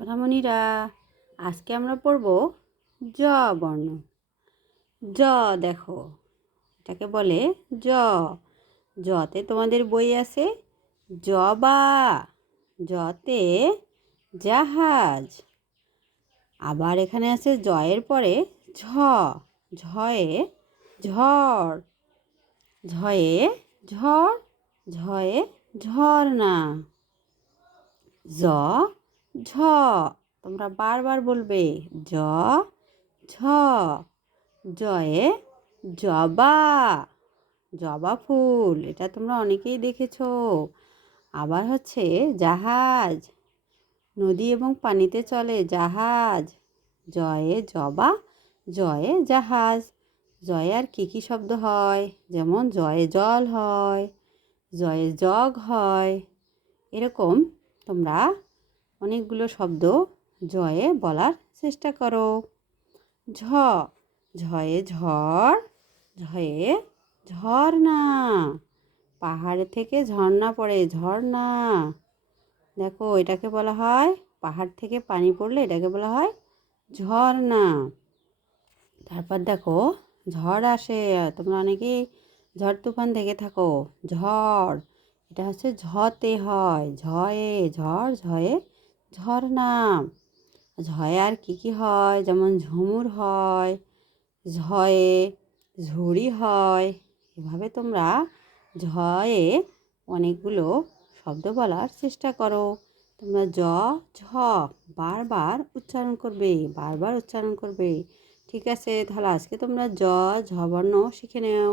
সোনামণিরা, আজকে আমরা পড়ব জ বর্ণ। জ দেখো, এটাকে বলে জ। জতে তোমাদের বই আছে জবা, জতে জাহাজ। আবার এখানে আছে জয়ের পরে ঝ, ঝয়ে ঝড়, ঝয়ে ঝড়, ঝয়ে ঝর্ণা। জ ঝ, তোমরা বারবার বলবে জ ঝ। জয়ে জবা, জবা ফুল, এটা তোমরা অনেকেই দেখেছো। আবার হচ্ছে জাহাজ, নদী এবং পানিতে চলে জাহাজ। জয়ে জবা, জয়ে জাহাজ। জয়ে আর কী কী শব্দ হয়, যেমন জয়ে জল হয়, জয়ে জগ হয়। এরকম তোমরা অনেকগুলো শব্দ জয়ে বলার চেষ্টা করো। ঝ, ঝয়ে ঝড়, ঝয়ে ঝর্ণা। পাহাড় থেকে ঝর্ণা পড়ে, ঝর্ণা। দেখো, এটাকে বলা হয়, পাহাড় থেকে পানি পড়লে এটাকে বলা হয় ঝর্ণা। তারপর দেখো, ঝড় আসে, তোমরা অনেকেই ঝড় তুফান দেখে থাকো। ঝড়, এটা হচ্ছে ঝতে হয়, ঝয়ে ঝড়, ঝয়ে ঝর্ণা। ঝয়ে আর কী কী হয়, যেমন ঝুমুর হয়, ঝয়ে ঝুড়ি হয়। এভাবে তোমরা ঝয়ে অনেকগুলো শব্দ বলার চেষ্টা করো। তোমরা জ ঝ বারবার উচ্চারণ করবে, বারবার উচ্চারণ করবে। ঠিক আছে, তাহলে আজকে তোমরা জ ঝ বর্ণ শিখে নাও।